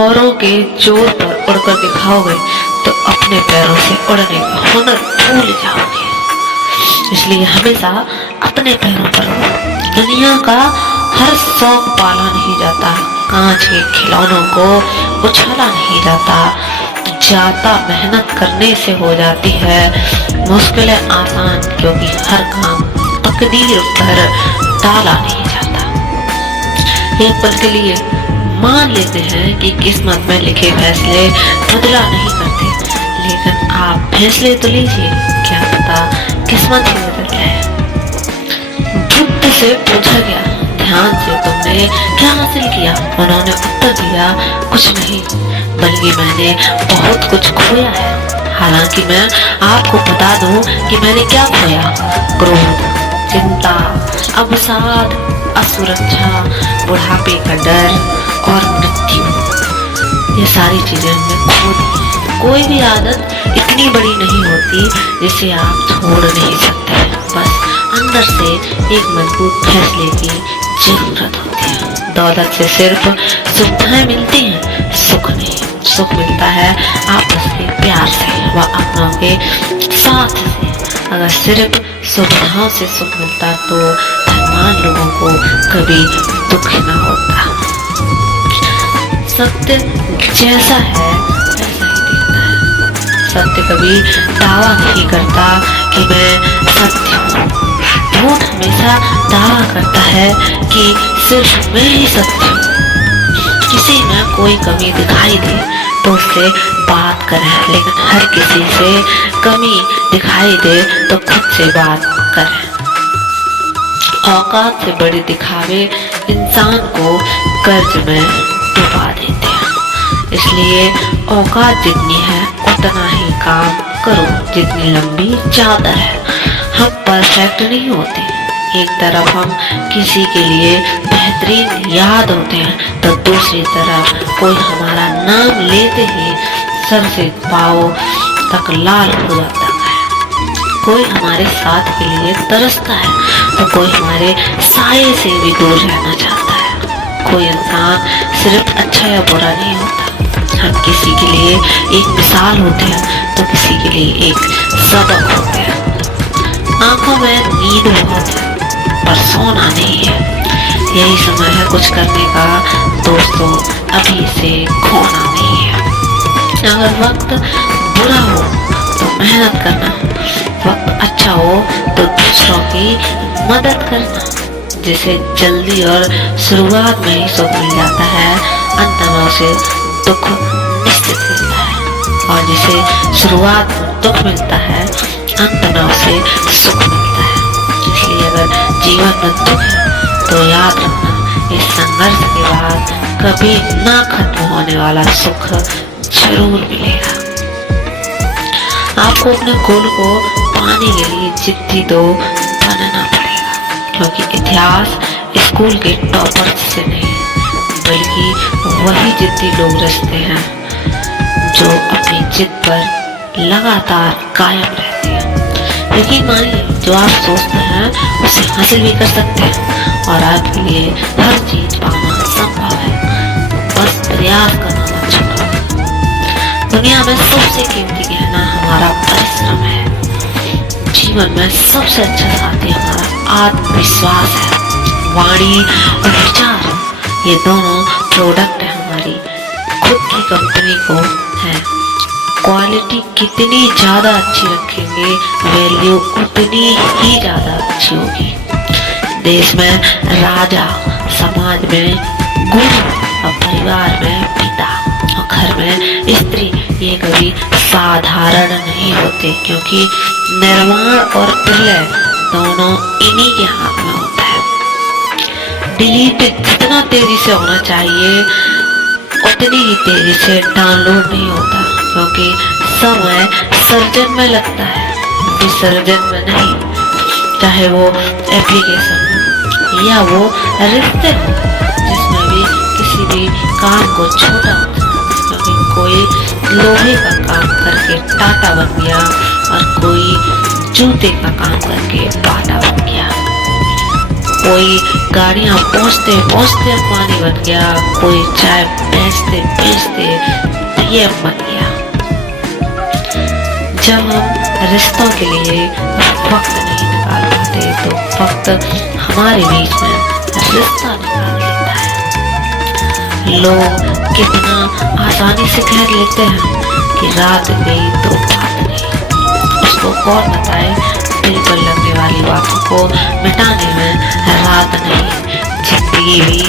औरों के जोर पर उड़कर दिखाओगे तो अपने पैरों से उड़ने का हुनर भूल जाओगे। इसलिए हमेशा अपने पैरों पर हो। दुनिया का हर शौक पाला नहीं जाता, कांच के खिलौनों को उछाला नहीं जाता मेहनत करने से हो जाती है मुश्किलें आसान, क्योंकि हर काम तकदीर पर टाला नहीं जाता। एक पल के लिए मान लेते हैं कि किस्मत में लिखे फैसले बदला नहीं करते, लेकिन आप फैसले तो लीजिए, क्या पता किस्मत ही बदल जाए। बुद्ध से पूछा गया, ध्यान से तुमने क्या हासिल किया? उन्होंने उत्तर दिया, कुछ नहीं, बल्कि मैंने बहुत कुछ खोया है। हालांकि मैं आपको बता दूं कि मैंने क्या खोया। क्रोध, चिंता, अवसाद, असुरक्षा, बुढ़ापे का डर और मृत्यु, ये सारी चीजें हमने खो दी। कोई भी आदत इतनी बड़ी नहीं होती जिसे आप छोड़ नहीं सकते, बस अंदर से एक मजबूत फैसले की जरूरत होती है। दौलत से सिर्फ सुविधाएं मिलती हैं, सुख नहीं। सुख मिलता है आपस के प्यार से व अपनों के साथ से। अगर सिर्फ सुविधाओं से सुख मिलता तो धनवान लोगों को कभी दुख न होता। सत्य जैसा है वैसा ही दिखता है। सत्य कभी दावा नहीं करता कि मैं सत्य हूँ। झूठ हमेशा दावा करता है कि सिर्फ मैं ही सत्य हूँ। किसी में कोई कमी दिखाई दे तो उससे बात करें, लेकिन हर किसी से कमी दिखाई दे तो खुद से बात करें। औकात से बड़े दिखावे इंसान को कर्ज में डुबा देते हैं। इसलिए औकात जितनी है उतना ही काम करो जितनी लंबी चादर है। हम परफेक्ट नहीं होते। एक तरफ हम किसी के लिए बेहतरीन याद होते हैं तो दूसरी तरफ कोई हमारा नाम लेते ही सर से पाँव तक लाल हो जाता है। कोई हमारे साथ के लिए तरसता है तो कोई हमारे साये से भी दूर रहना चाहता है। कोई इंसान सिर्फ अच्छा या बुरा नहीं होता। हम किसी के लिए एक मिसाल होते हैं तो किसी के लिए एक सबक होते हैं। आंखों में नींद बहुत है पर सोना नहीं है। यही समय है कुछ करने का दोस्तों, अभी से खोना नहीं है। अगर वक्त बुरा हो तो मेहनत करना, वक्त अच्छा हो तो दूसरों की मदद करना। जिसे जल्दी और शुरुआत में ही सुख मिल जाता है, अंत में उसे दुख निश्चित मिलता है। और जिसे शुरुआत में दुख मिलता है, अंत में उसे सुख मिलता है। इसलिए अगर जीवन में दुख है तो याद रखना, इस संघर्ष के बाद कभी ना खत्म होने वाला सुख जरूर मिलेगा। आपको अपने गोल को पाने के लिए जिद्दी तो बनना पड़ेगा, क्योंकि इतिहास स्कूल के टॉपर्स से नहीं बल्कि वही जिद्दी लोग रचते हैं जो अपनी जिद पर लगातार कायम रहते हैं। यकीन मानिए, जो आप सोचते हैं उसे हासिल भी कर सकते हैं और आपके लिए हर चीज पाना संभव है। बस प्रयास करना मत छोड़ो। दुनिया में सबसे कीमती गहना हमारा परिश्रम है। जीवन में सबसे अच्छा साथी हमारा आत्मविश्वास है। वाणी और विचार, ये दोनों प्रोडक्ट है हमारी खुद की कंपनी को है। क्वालिटी कितनी ज्यादा अच्छी रखेंगे, वैल्यू उतनी ही ज्यादा अच्छी होगी। देश में राजा, समाज में गुरु और परिवार में पिता और घर में स्त्री, ये कभी साधारण नहीं होते, क्योंकि निर्माण और प्रलय दोनों इन्हीं के हाथ में होता है। डिलीट जितना तेजी से होना चाहिए उतनी ही तेजी से डाउनलोड नहीं होता, क्योंकि समय सर्जन में लगता है, विसर्जन में नहीं। चाहे वो एप्लीकेशन हो या वो रिश्ते हो, जिसमें भी किसी भी काम को छोटा होता है, क्योंकि कोई लोहे का काम करके टाटा बन गया और कोई जूते का काम करके बाटा बन गया। कोई गाड़ियां पहुंचते पहुंचते अंबानी बन गया, कोई चाय बेचते बेचते पीएम बन गया। जब हम रिश्तों के लिए वक्त नहीं निकाल पाते तो वक्त हमारे बीच में रिश्ता निकाल लेता है। लोग कितना आसानी से कह लेते हैं कि रात गई तो बात नहीं। उसको कौन बताए दिल पर लगने वाली बातों को मिटाने में रात नहीं, जिंदगी भी